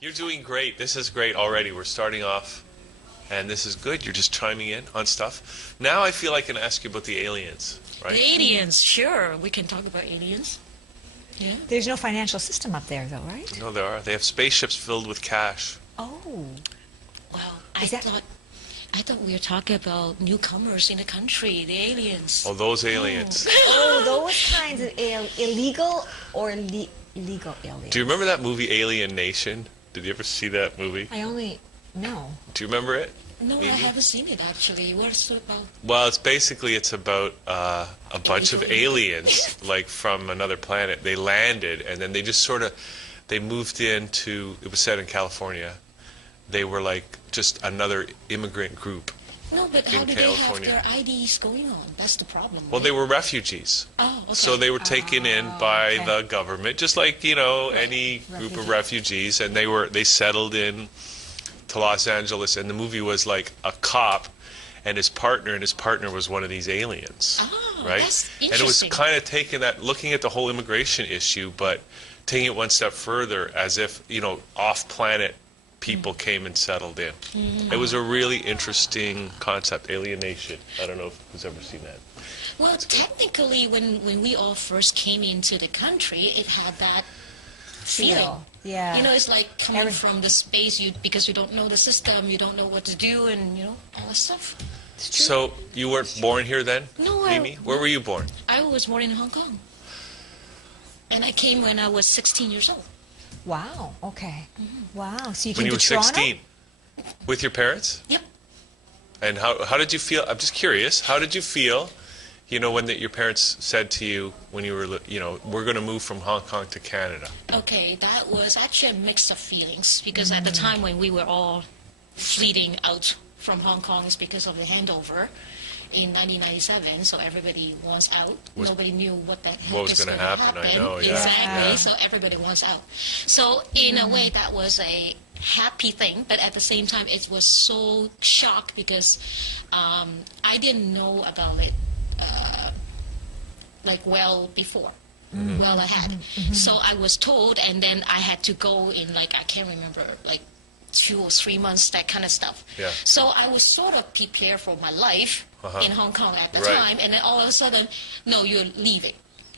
You're doing great. This is great already. We're starting off, and this is good. You're just chiming in on stuff. Now I feel I can ask you about the aliens, right? The aliens, sure. We can talk about aliens. Yeah. There's no financial system up there, though, right? No, there are. They have spaceships filled with cash. Oh. Well, Is that- I thought we were talking about newcomers in the country, the aliens. Oh, those aliens. Oh, those kinds of illegal or legal aliens. Do you remember that movie Alien Nation? Did you ever see that movie? No. Do you remember it? No, Maybe? I haven't seen it actually. What's it about? Well, it's about a bunch of aliens, like from another planet. They landed, and then they just they moved into. It was set in California. They were like just another immigrant group. No, but how in do California. they have their IDs going on? That's the problem. Well, right? they were refugees. Oh, okay. So they were taken in by okay. the government, just like, any group of refugees, and they settled in to Los Angeles, and the movie was like a cop and his partner was one of these aliens. Oh, right? that's And it was interesting. kind of looking at the whole immigration issue, but taking it one step further as if, off-planet people came and settled in. It was a really interesting concept, alienation. I don't know who's ever seen that. Well, technically, when we all first came into the country, it had that feeling. Yeah. It's like coming from the space because you don't know the system, you don't know what to do, and all that stuff. It's true. So you weren't born here then, No, Mimi? Where were you born? I was born in Hong Kong, and I came when I was 16 years old. Wow. Okay. Wow. So you When came you were to Toronto? 16? With your parents? Yep. And how did you feel? I'm just curious. How did you feel, when your parents said to you when you were, we're going to move from Hong Kong to Canada? Okay, that was actually a mix of feelings because at the time when we were all fleeing out from Hong Kong is because of the handover in 1997, so everybody wants out. Nobody knew what the heck was is gonna going to happen, happen. I know, yeah. Exactly, Yeah. so everybody wants out. So in a way, that was a happy thing, but at the same time, it was so shocked because I didn't know about it well before. Well ahead. So I was told, and then I had to go in I can't remember, 2 or 3 months, that kind of stuff. Yeah. So I was sort of prepared for my life in Hong Kong at the Right. time, and then all of a sudden, no, you're leaving.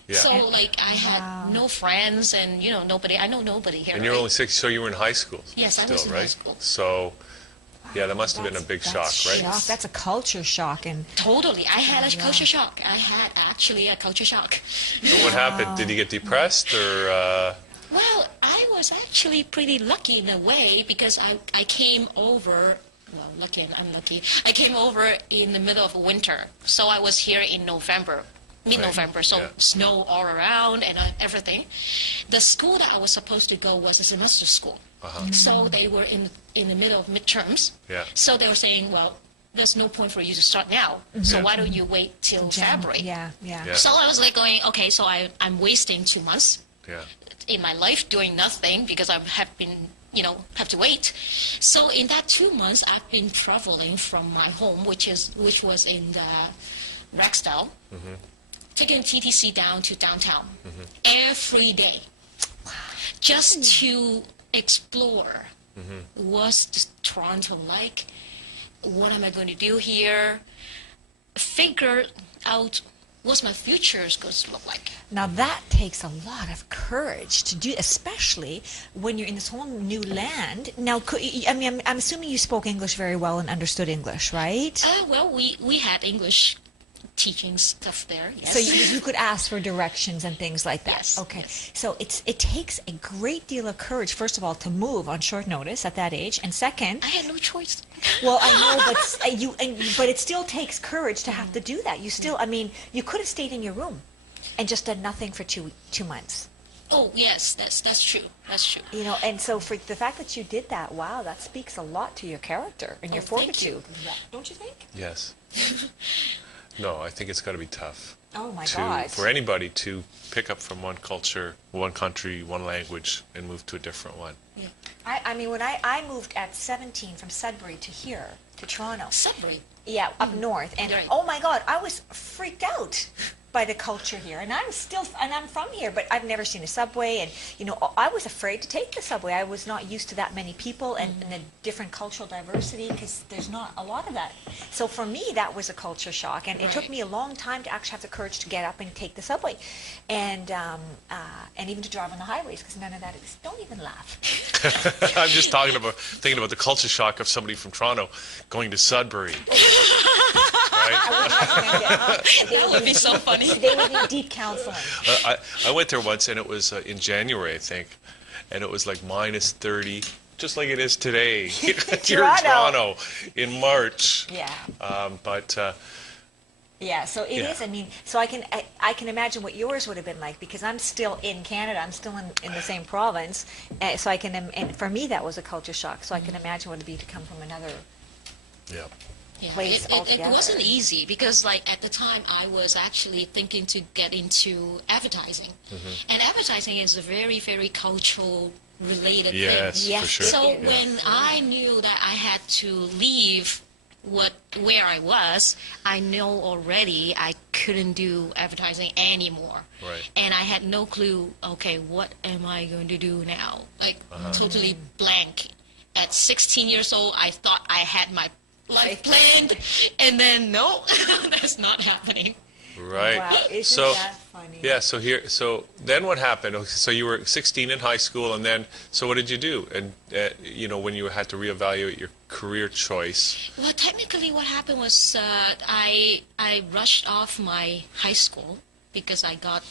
Yeah. So I had no friends and nobody. I know nobody here. And you're right? only 6, so you were in high school. Yes, I still, was in right? high school. So, yeah, that must have been a big shock, right? That's a culture shock. And Totally. I had a culture shock. I had actually a culture shock. And what happened? Did you get depressed or? Well, I was actually pretty lucky in a way because I came over, well, lucky and unlucky. I came over in the middle of winter. So I was here in November, mid-November, so yeah. snow all around and everything. The school that I was supposed to go was a semester school. So they were in the middle of midterms. Yeah. So they were saying, well, there's no point for you to start now. So why don't you wait till February? Yeah. Yeah. So I was going, okay, so I'm wasting 2 months Yeah. in my life doing nothing because I have been, have to wait. So in that 2 months, I've been traveling from my home, which was in the Rexdale, taking TTC down to downtown every day, just to explore what's Toronto like, what am I going to do here, figure out what's my future is going to look like. now that takes a lot of courage to do, especially when you're in this whole new land. Now, I'm assuming you spoke English very well and understood English, right? Well, we had English teaching stuff there, yes. So you could ask for directions and things like that. Yes, Okay. yes. So it takes a great deal of courage, first of all, to move on short notice at that age, and second, I had no choice. well, I know, but it still takes courage to have to do that. You still, you could have stayed in your room and just done nothing for two months. Oh, yes, that's true. That's true. And so for the fact that you did that, wow, that speaks a lot to your character and your Oh, thank you. fortitude. Don't you think? Yes. No, I think it's got to be tough. Oh my God. For anybody to pick up from one culture, one country, one language, and move to a different one. Yeah. When I moved at 17 from Sudbury to here, to Toronto. Sudbury. Yeah, up north. And Right. oh my God, I was freaked out. by the culture here, and I'm from here, but I've never seen a subway, and I was afraid to take the subway. I was not used to that many people and the different cultural diversity, because there's not a lot of that. So for me, that was a culture shock, and it took me a long time to actually have the courage to get up and take the subway, and even to drive on the highways, because none of that is. Don't even laugh. I'm just thinking about the culture shock of somebody from Toronto going to Sudbury. Right? I wouldn't recommend it. That would be so funny. They would need deep counseling. I went there once, and it was in January, I think, and it was like minus 30, just like it is today here in Toronto in March. Yeah. Yeah, so it is. I mean, so I can imagine what yours would have been like, because I'm still in Canada. I'm still in the same province, so I can. And for me, that was a culture shock. So I can imagine what it'd be to come from another. Yeah. Yeah, place it altogether. wasn't easy, because like at the time I was actually thinking to get into advertising, and advertising is a very, very cultural related Yes, thing. Yes, for sure. So Yeah. when I knew that I had to leave where I was, I know already I couldn't do advertising anymore. Right. And I had no clue, okay, what am I going to do now? Like totally blank. At 16 years old, I thought I had my life planned, and then no, that's not happening. Right. Wow, isn't so that funny? yeah. So then what happened? Okay, so you were 16 in high school, and then so what did you do? And when you had to reevaluate your career choice. Well, technically what happened was I rushed off my high school because I got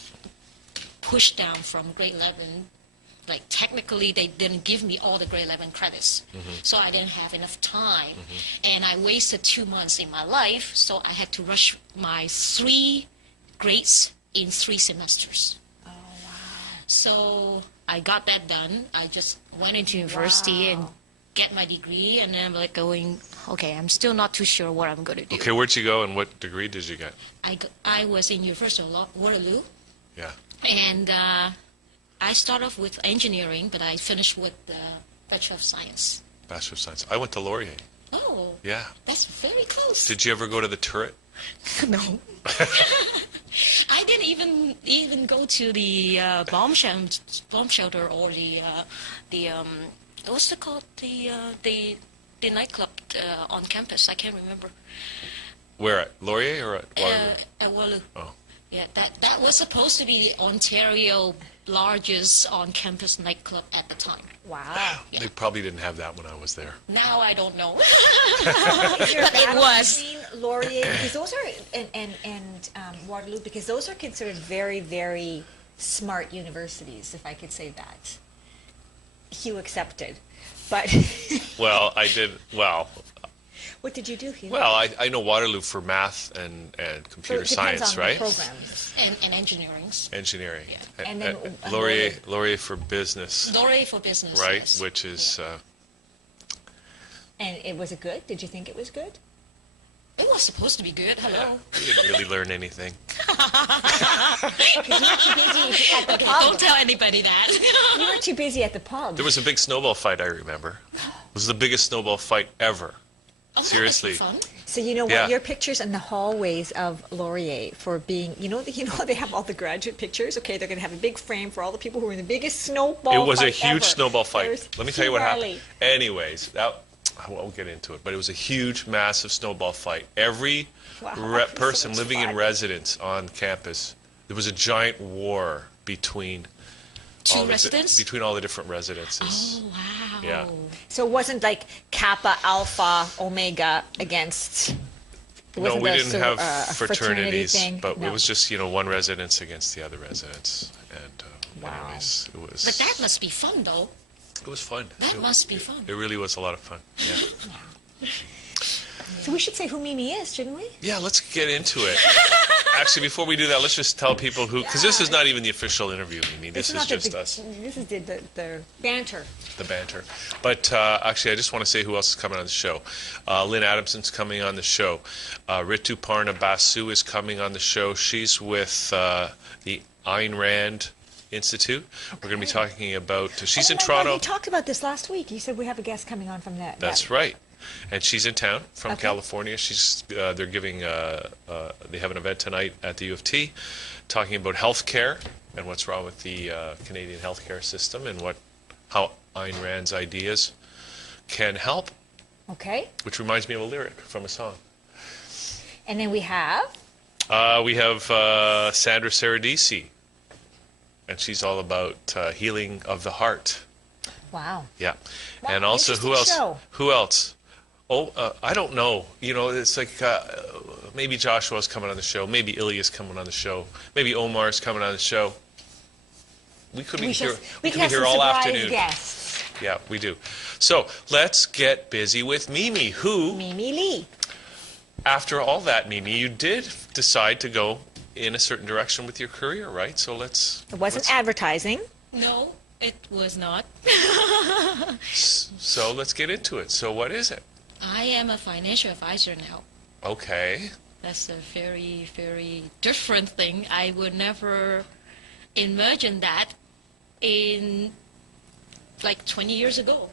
pushed down from grade 11. Like technically they didn't give me all the grade 11 credits, so I didn't have enough time, and I wasted 2 months in my life, so I had to rush my 3 grades in 3 semesters. Oh wow. So I got that done. I just went into university and get my degree, and then I'm like going, okay, I'm still not too sure what I'm going to do. Okay, where'd you go, and what degree did you get? I was in University of Waterloo, Yeah. and I started off with engineering, but I finished with the Bachelor of Science. Bachelor of Science. I went to Laurier. Oh, Yeah. that's very close. Did you ever go to the turret? No. I didn't even go to the bomb shelter or the what's it called, the nightclub on campus. I can't remember. Where, at Laurier or at Waterloo? At Waterloo. Oh. Yeah, that was supposed to be Ontario largest on-campus nightclub at the time. Wow. Yeah. They probably didn't have that when I was there. Now I don't know. Is there a But it battle was. between Laurier, because those are and Waterloo, because those are considered very, very smart universities, if I could say that. Hugh accepted, but Well, I did. what did you do, Hugh? Well, I know Waterloo for math and So computer it depends science, on the right? programs. and engineering. Engineering. Yeah. And then Laurier for business, Laurier for business. right? Yes. Which is And was it good? Did you think it was good? It was supposed to be good. Hello. we didn't really learn anything. Because you were too busy at the Okay, pub. don't tell anybody that. You were too busy at the pub. There was a big snowball fight, I remember. It was the biggest snowball fight ever. Oh, that must be Seriously. fun. So you know what? Yeah. Your pictures in the hallways of Laurier for being, they have all the graduate pictures. Okay, they're going to have a big frame for all the people who were in the biggest snowball. It was a fight huge ever. snowball fight. There's Let me tell you Hugh what Reilly. happened. Anyways, I won't get into it, but it was a huge, massive snowball fight. Every Wow, person so much living in fun. residence on campus, there was a giant war between all the different residences. Oh, wow. Yeah. So it wasn't like Kappa, Alpha, Omega against. It No, wasn't we a didn't sort of, have a fraternity fraternities, thing? but No. it was just one residence against the other residence, and Wow. anyways, it was. But that must be fun, though. It was fun. That must be fun. It really was a lot of fun. Yeah. So we should say who Mimi is, shouldn't we? Yeah, let's get into it. Actually, before we do that, let's just tell people who, because this is not even the official interview, Mimi. This is not just the, us, This is the banter. the banter. But actually, I just want to say who else is coming on the show. Lynn Adamson's coming on the show. Ritu Parna Basu is coming on the show. She's with the Ayn Rand Institute. We're going to be talking about, she's in Oh my God, Toronto. we talked about this last week. You said we have a guest coming on from that. That's right. and she's in town from Okay. California. They're giving they have an event tonight at the U of T, talking about healthcare and what's wrong with the Canadian healthcare system and how Ayn Rand's ideas can help. Okay. Which reminds me of a lyric from a song. And then we have. We have Sandra Saradisi, and she's all about healing of the heart. Wow. Yeah. Wow, And also, who else? interesting show. Who else? Oh, I don't know. You know, it's like maybe Joshua's coming on the show. Maybe Ilya's coming on the show. Maybe Omar's coming on the show. We could be here. We could can be have here some all surprise afternoon. guests. Yeah, we do. So let's get busy with Mimi, who, Mimi Lee. after all that, Mimi, you did decide to go in a certain direction with your career, right? So let's. It wasn't advertising. No, it was not. So let's get into it. So what is it? I am a financial advisor now. Okay. That's a very, very different thing. I would never imagine that in like 20 years ago.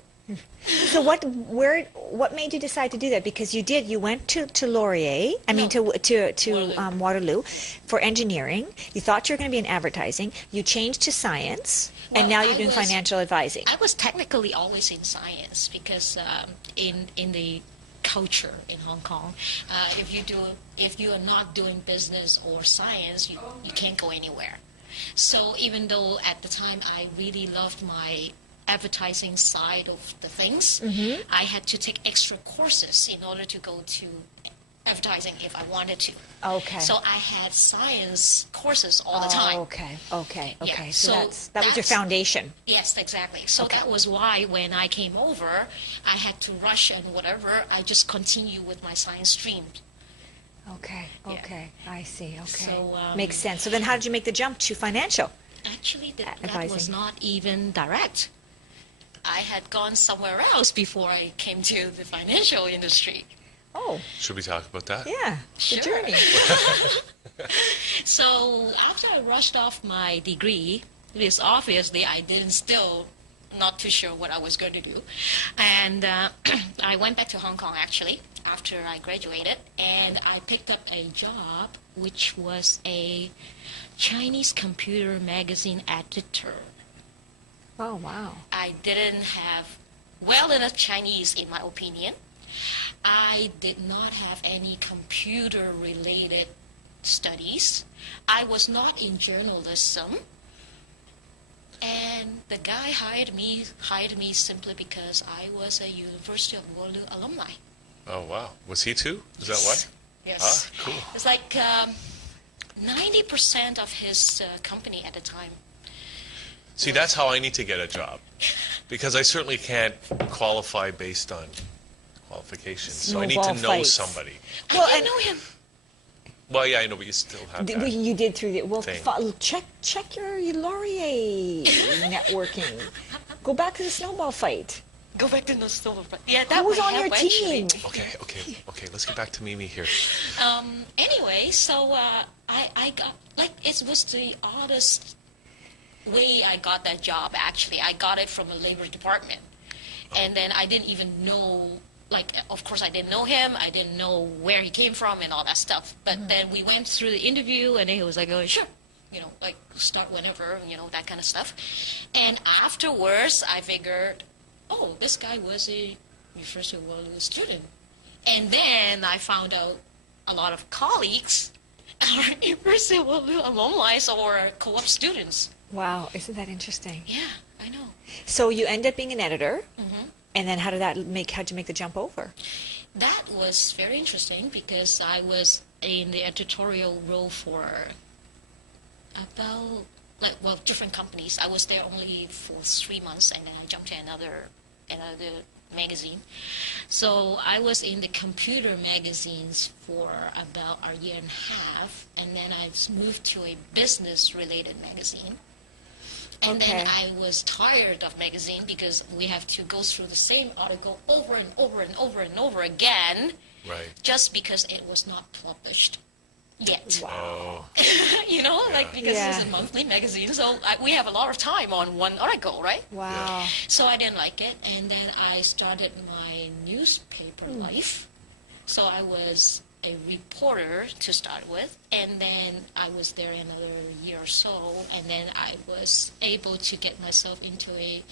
So what made you decide to do that? Because you went to Laurier, Waterloo. Waterloo for engineering. You thought you were going to be in advertising. You changed to science, and Well, now you're I doing was- financial advising. I was technically always in science because in the culture in Hong Kong, if you are not doing business or science, you can't go anywhere. So even though at the time I really loved my advertising side of the things, I had to take extra courses in order to go to advertising if I wanted to. Okay. So I had science courses all the time. Okay. Yeah, So that was your that's- foundation. Yes, exactly. So Okay. that was why when I came over, I had to rush and whatever. I just continue with my science stream. Okay. I see. Okay. So, Makes sense. So then how did you make the jump to financial? Actually, that was Advising. not even direct. I had gone somewhere else before I came to the financial industry. Oh, Should we talk about that? yeah. Sure. The journey. So after I rushed off my degree, because obviously I didn't still not too sure what I was going to do, and I went back to Hong Kong actually after I graduated, and I picked up a job which was a Chinese computer magazine editor. Oh, wow. I didn't have well enough Chinese in my opinion. I did not have any computer related studies. I was not in journalism. And the guy hired me simply because I was a University of Waterloo alumni. Oh, wow. Was he too? Is that why? Yes. Ah, cool. It's like 90% of his company at the time. See, that's how I need to get a job. Because I certainly can't qualify based on qualifications. So I need to Snowball know fights. somebody. Well, I and- didn't know him. Well, yeah, I know, but you still have that. You did through the thing. check your Laurier networking. Go back to the snowball fight. Go back to the store. Yeah, that Who's would on your help, actually. team? Okay. Let's get back to Mimi here. Anyway, so I got, like, it was the oddest way I got that job, actually. I got it from a labor department. And then I didn't even know, like, of course I didn't know him. I didn't know where he came from and all that stuff. But then we went through the interview, and he was like, oh, sure. You know, like, start whenever, you know, that kind of stuff. And afterwards, I figured, oh, this guy was a University of Waterloo student. And then I found out a lot of colleagues are University of Waterloo alumni or co-op students. Wow, isn't that interesting? Yeah, I know. So you end up being an editor, and then how'd you make the jump over? That was very interesting because I was in the editorial role for about, different companies. I was there only for 3 months, and then I jumped to another magazine. So I was in the computer magazines for about a year and a half, and then I moved to a business-related magazine. And then Okay. I was tired of magazine because we have to go through the same article over and over and over and over again Right. just because it was not published. yet. Oh, You know, like because Yeah. it's a monthly magazine, so we have a lot of time on one article, right? Wow. So I didn't like it, and then I started my newspaper life. So I was a reporter to start with, and then I was there another year or so, and then I was able to get myself into a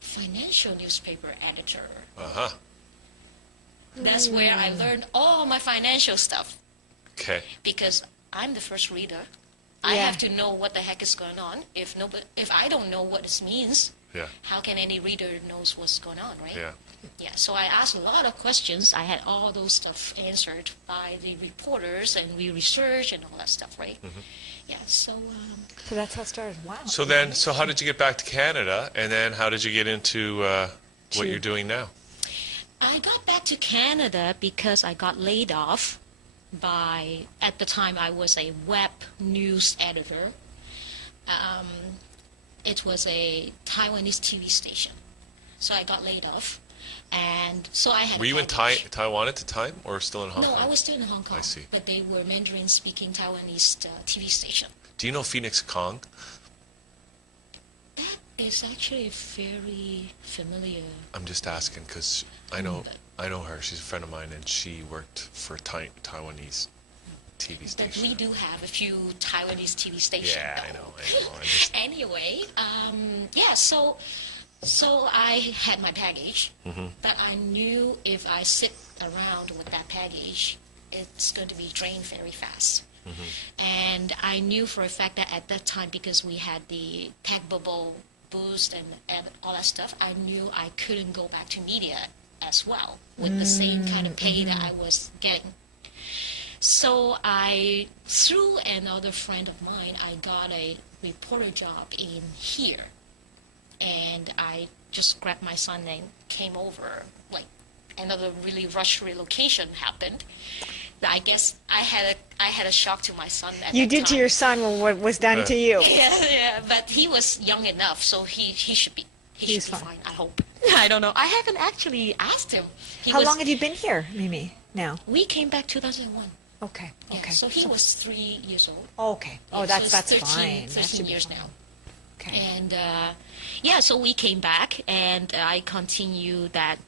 financial newspaper editor. uh-huh. That's where I learned all my financial stuff, Okay. because I'm the first reader. I Yeah. have to know what the heck is going on. If I don't know what this means, Yeah. how can any reader knows what's going on, right? Yeah. Yeah, so I asked a lot of questions. I had all those stuff answered by the reporters, and we researched and all that stuff, right? Yeah, so So that's how it started. Wow. So how did you get back to Canada, and then how did you get into what you're doing now? I got back to Canada because I got laid off by, at the time I was a web news editor. It was a Taiwanese TV station. So I got laid off. And so I had Were you in package. Taiwan at the time, or still in Hong No, Kong? I was still in Hong Kong. I see. But they were Mandarin-speaking Taiwanese TV station. Do you know Phoenix Kong? That is actually very familiar. I'm just asking because I know her. She's a friend of mine, and she worked for a Taiwanese TV But station. we do have a few Taiwanese TV stations. Yeah, I though. know. I just, Anyway, yeah, so I had my package, but I knew if I sit around with that package, it's going to be drained very fast. And I knew for a fact that at that time, because we had the tech bubble boost and all that stuff, I knew I couldn't go back to media as well with the same kind of pay that I was getting. So through another friend of mine, I got a reporter job in here. And I just grabbed my son and came over. Like another really rush relocation happened. I guess I had a shock to my son at You that did to time. your son what was done to you. Yeah, but he was young enough, so he should be He's should be fine. fine. I hope. I don't know. I haven't actually asked him. How long have you been here, Mimi, now? We came back 2001. Okay. Yeah, Okay. so he was 3 years old. Okay. Oh, Yeah, so that's it's 13, fine. That 13 should be years fine. now. Okay. And yeah, so we came back, and I continued that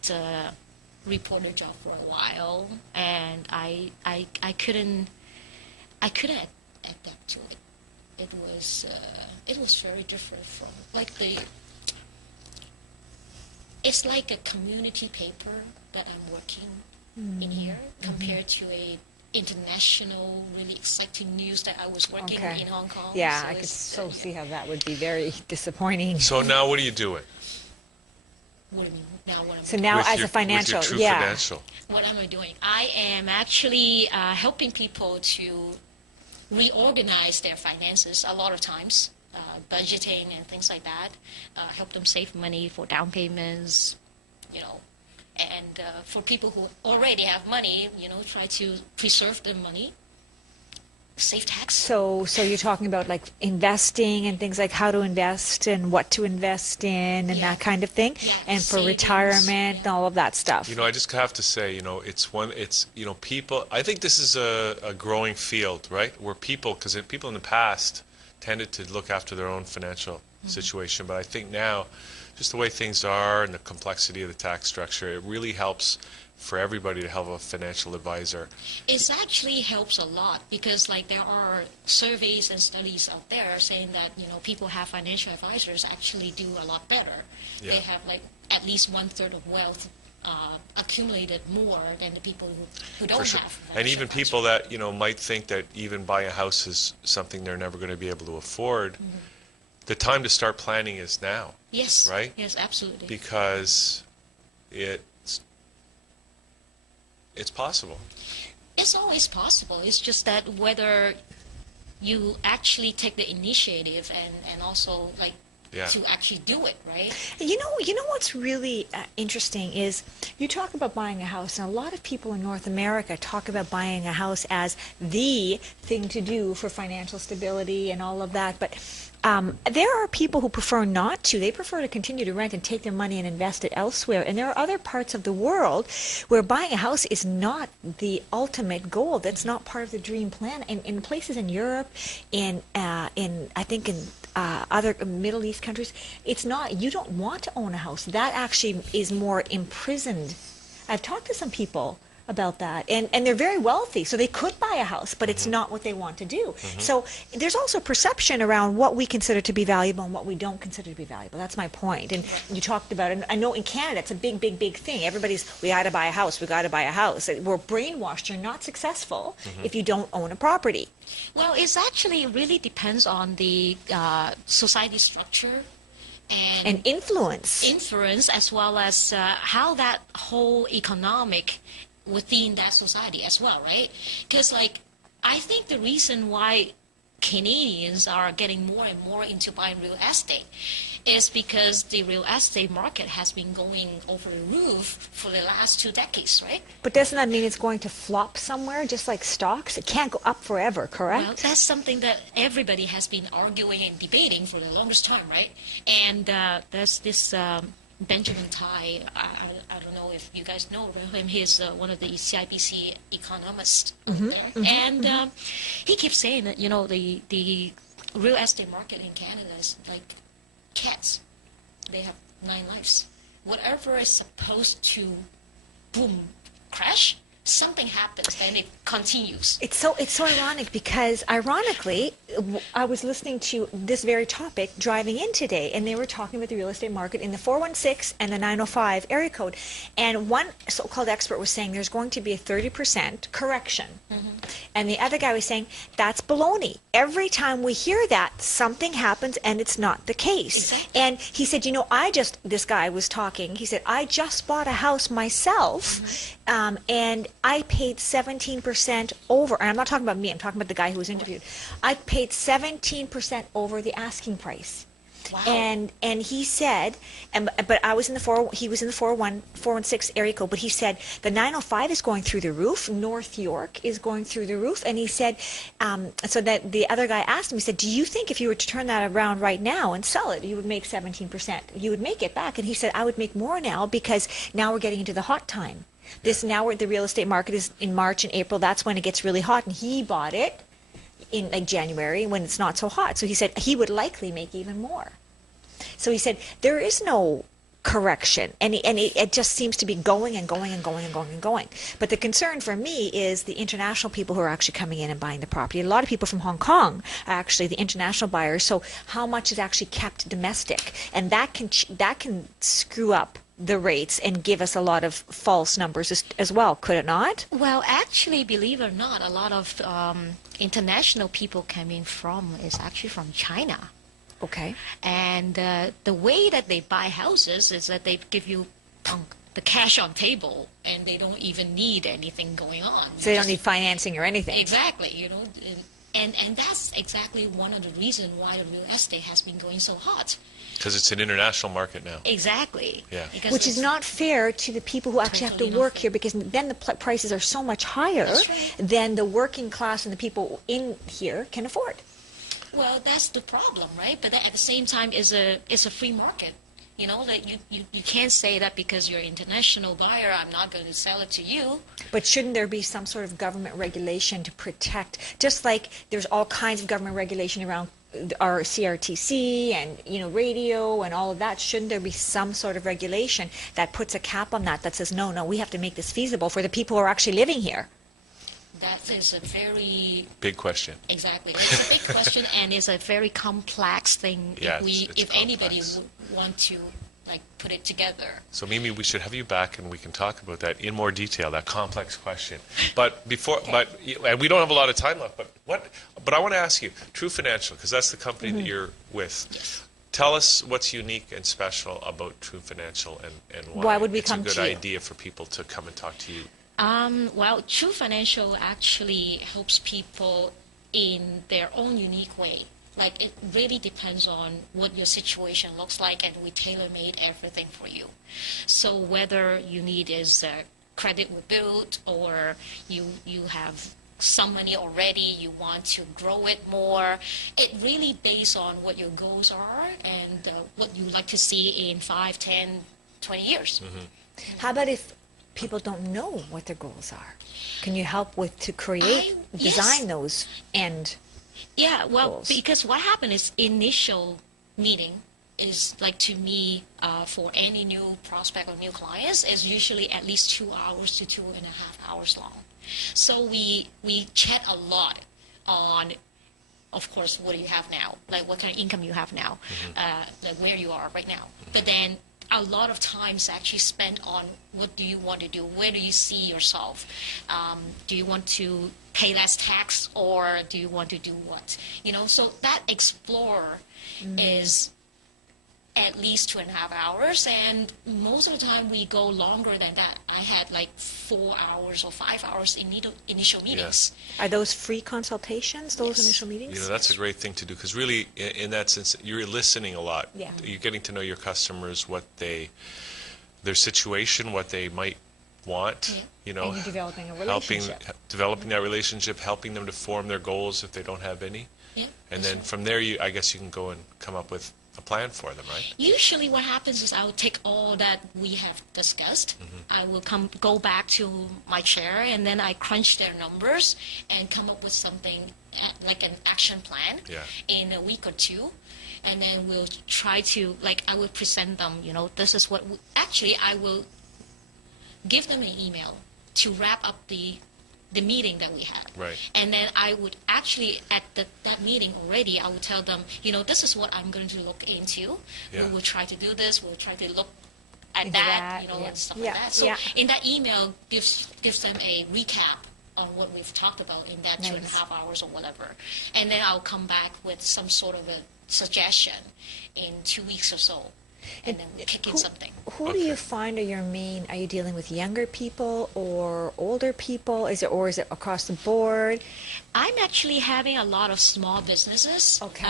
reporter job for a while, and I couldn't adapt to it. It was very different from like it's like a community paper that I'm working in here compared to a international, really exciting news that I was working Okay. in Hong Kong. Yeah, So I could it's, so yeah. see how that would be very disappointing. so now what are you doing? What do you mean? Now what am So I now with as your, a financial, with your yeah. Trufinancial? What am I doing? I am actually helping people to reorganize their finances a lot of times, budgeting and things like that, help them save money for down payments, and for people who already have money, try to preserve their money, save tax. So you're talking about like investing and things like how to invest and what to invest in and Yeah. that kind of thing, Yeah, and for savings, retirement and all of that stuff. I just have to say, people, I think this is a growing field, right? Where people in the past tended to look after their own financial situation, but I think now, just the way things are and the complexity of the tax structure, it really helps for everybody to have a financial advisor. It actually helps a lot because there are surveys and studies out there saying that people who have financial advisors actually do a lot better. Yeah. They have at least 1/3 of wealth accumulated more than the people who don't For sure. have. And financial even advisors. people that, might think that even buying a house is something they're never going to be able to afford, the time to start planning is now, Yes. right? Yes, absolutely. because it's possible. It's always possible. It's just that whether you actually take the initiative and also Yeah. to actually do it, right? You know what's really interesting is you talk about buying a house, and a lot of people in North America talk about buying a house as the thing to do for financial stability and all of that. But There are people who prefer not to. They prefer to continue to rent and take their money and invest it elsewhere. And there are other parts of the world where buying a house is not the ultimate goal. That's not part of the dream plan. And in places in Europe, in I think in other Middle East countries, it's not. You don't want to own a house. That actually is more imprisoned. I've talked to some people about that, and they're very wealthy, so they could buy a house, but it's not what they want to do. So there's also perception around what we consider to be valuable and what we don't consider to be valuable. That's my point. And you talked about it, and I know in Canada it's a big thing. Everybody's, we got to buy a house, we got to buy a house. We're brainwashed. You're not successful if you don't own a property. Well, it's actually really depends on the society structure And influence. as well as how that whole economic within that society as well, right? Because like I think the reason why Canadians are getting more and more into buying real estate is because the real estate market has been going over the roof for the last 2 decades, right? But doesn't that mean it's going to flop somewhere, just like stocks? It can't go up forever, correct? Well, that's something that everybody has been arguing and debating for the longest time, right? And there's this Benjamin Tai. I don't know if you guys know about him. He's one of the CIBC economists out there. And he keeps saying that, you know, the real estate market in Canada is like cats. They have 9 lives. Whatever is supposed to, boom, crash, something happens, then it continues. It's so ironic because, ironically, I was listening to this very topic driving in today, and they were talking about the real estate market in the 416 and the 905 area code. And one so-called expert was saying there's going to be a 30% correction. And the other guy was saying, that's baloney. Every time we hear that, something happens and it's not the case. Exactly. And he said, you know, this guy was talking, he said, I just bought a house myself, and I paid 17% over, and I'm not talking about me, I'm talking about the guy who was interviewed. I paid 17% over the asking price. Wow. And he said, but I was in the he was in the 416 area code, but he said the 905 is going through the roof, North York is going through the roof, and he said, so that the other guy asked him, he said, do you think if you were to turn that around right now and sell it, you would make 17%? You would make it back? And he said, I would make more now because now we're getting into the hot time. The real estate market is in March and April, that's when it gets really hot, and he bought it in like January when it's not so hot. So he said he would likely make even more. So he said there is no correction, and it just seems to be going and going and going and going and going. But the concern for me is the international people who are actually coming in and buying the property. A lot of people from Hong Kong are actually the international buyers. So how much is actually kept domestic, and that can screw up the rates and give us a lot of false numbers as well, could it not? Well, actually, believe it or not, a lot of international people coming from is actually from China. Okay. And the way that they buy houses is that they give you the cash on table, and they don't even need anything going on. So they don't need financing or anything. Exactly, you know, and that's exactly one of the reasons why the real estate has been going so hot. Because it's an international market now. Exactly. Yeah. Which is not fair to the people who actually have to work here, because then the prices are so much higher than the working class and the people in here can afford. Well, that's the problem, right? But then at the same time, it's a free market. You know, that you can't say that because you're an international buyer, I'm not going to sell it to you. But shouldn't there be some sort of government regulation to protect, just like there's all kinds of government regulation around our CRTC and, you know, radio and all of that? Shouldn't there be some sort of regulation that puts a cap on that says, no, we have to make this feasible for the people who are actually living here? That is a very big question. Exactly, it's a big question, and it's a very complex thing. Yeah, if anybody would want to like put it together. So Mimi, we should have you back, and we can talk about that in more detail. That complex question. But and we don't have a lot of time left. But I want to ask you, True Financial, because that's the company that you're with. Yes. Tell us what's unique and special about True Financial, and why would we it's come a good to you? idea for people to come and talk to you. Well, True Financial actually helps people in their own unique way. Like, it really depends on what your situation looks like, and we tailor-made everything for you. So whether you need is credit rebuild, or you have some money already, you want to grow it more. It really based on what your goals are and what you like to see in 5, 10, 20 years. How about if people don't know what their goals are? Can you help with to create, design Yes. those and Yeah, well, goals? because what happened is initial meeting is like to me for any new prospect or new clients is usually at least 2 hours to 2.5 hours long. So we chat a lot on, of course, what do you have now, like what kind of income you have now, like where you are right now. But then a lot of times actually spent on what do you want to do, where do you see yourself, do you want to pay less tax or do you want to do what, so that explore is at least 2.5 hours, and most of the time we go longer than that. I had like 4 hours or 5 hours in initial meetings. Are those free consultations, those Yes. initial meetings? That's a great thing to do, because really, in that sense, you're listening a lot. Yeah. You're getting to know your customers, their situation, what they might want. Yeah. And you're developing a helping relationship. developing that relationship, helping them to form their goals if they don't have any, Yeah. and then from there, I guess you can go and come up with a plan for them, right? Usually what happens is I will take all that we have discussed. I will go back to my chair and then I crunch their numbers and come up with something like an action plan Yeah. in a week or two. And then we'll try to, I will present them, this is what, actually I will give them an email to wrap up the meeting that we had. Right. And then I would actually, at that meeting already, I would tell them, this is what I'm going to look into. Yeah. We will try to do this. We'll try to look at Into that, that, yeah. and stuff Yeah, like that. So yeah. in that email, gives them a recap on what we've talked about in that Nice. 2.5 hours or whatever. And then I'll come back with some sort of a suggestion in 2 weeks or so. And then we'll kick in something. Who do you find are are you dealing with younger people or older people? Is it across the board? I'm actually having a lot of small businesses. Okay.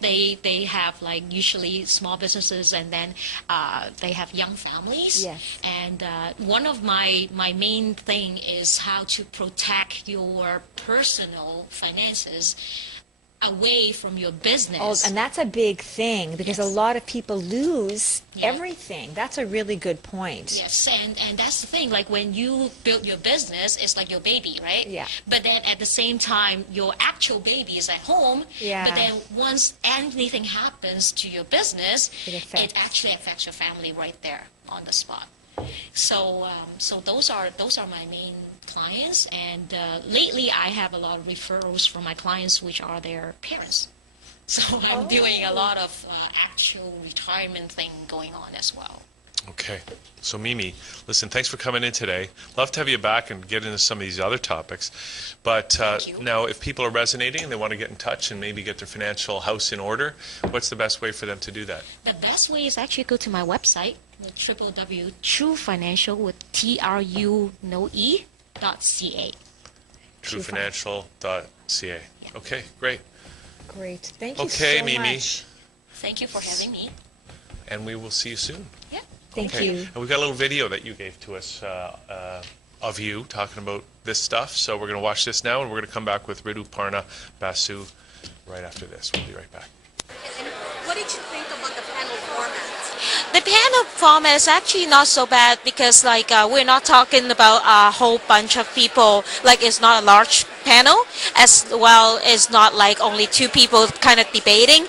They have usually small businesses, and then they have young families. Yes. And one of my main thing is how to protect your personal finances away from your business. Oh, and that's a big thing because a Yes. lot of people lose Yeah. everything. That's a really good point. Yes, and that's the thing. Like when you build your business, it's like your baby, right? Yeah. But then at the same time, your actual baby is at home. Yeah. But then once anything happens to your business, It affects. it actually affects your family right there on the spot. So those are my main clients, and lately I have a lot of referrals from my clients, which are their parents. So I'm doing a lot of actual retirement thing going on as well. Okay. So Mimi, listen, thanks for coming in today. Love to have you back and get into some of these other topics. But Thank you. now, if people are resonating and they want to get in touch and maybe get their financial house in order, what's the best way for them to do that? The best way is actually go to my website, www.trufinancial with TRU.ca. Trufinancial.ca. Okay, great. Great. Thank you Okay, so Mimi. much. Thank you for having me. And we will see you soon. Yeah. Thank Okay. you. And we've got a little video that you gave to us of you talking about this stuff. So we're going to watch this now, and we're going to come back with Ritu Parna Basu right after this. We'll be right back. And what did you think about the panel format? The panel format is actually not so bad because we're not talking about a whole bunch of people. It's not a large panel, as well as not only two people kind of debating.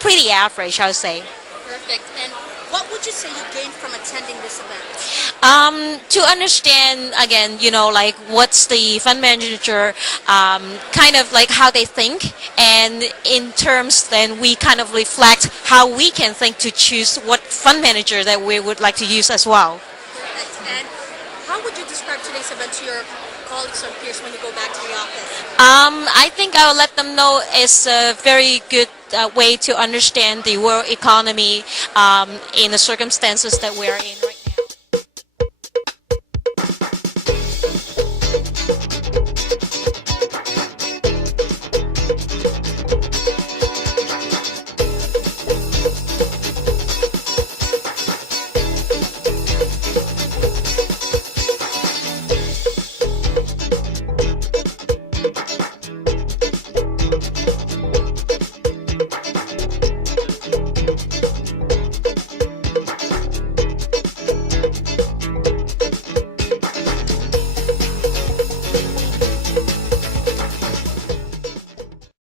Pretty average, I would say. Perfect. And what would you say you gained from attending this event? To understand again, what's the fund manager, kind of how they think, and in terms then we kind of reflect how we can think to choose what fund manager that we would like to use as well. Perfect. And how would you describe today's event to your colleagues or peers when you go back to the office? I think I'll let them know it's a very good way to understand the world economy in the circumstances that we're in.